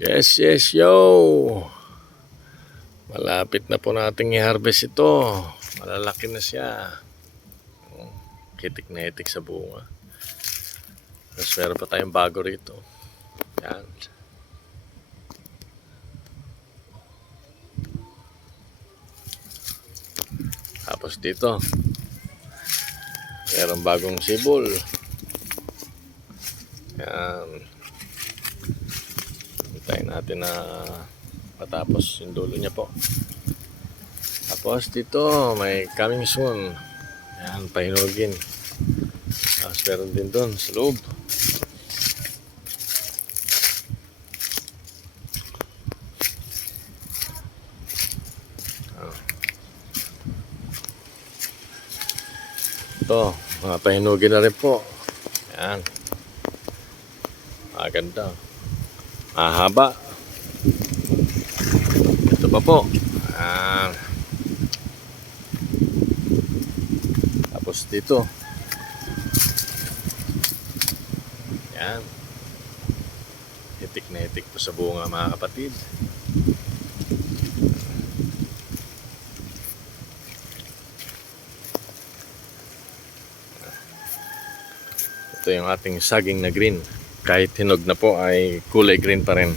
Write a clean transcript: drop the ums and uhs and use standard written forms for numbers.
Yes, yes, yo! Malapit na po nating i-harvest ito. Malalaki na siya. Hitik na hitik sa bunga. Tapos meron pa tayong bago rito. Yan. Tapos dito, meron bagong sibol. Yan. Hintayin natin na matapos yung dulo niya po. Tapos dito, may coming soon. Yan, pahinugin. Tapos meron din doon sa loob. Ito, mga pahinugin na rin po. Yan. Maganda. Mahaba. Ito pa po. Yan. Tapos dito. Yan. Hitik na hitik po sa bunga mga kapatid. Ito yung ating saging na green. Kahit hinog na po ay kulay green pa rin.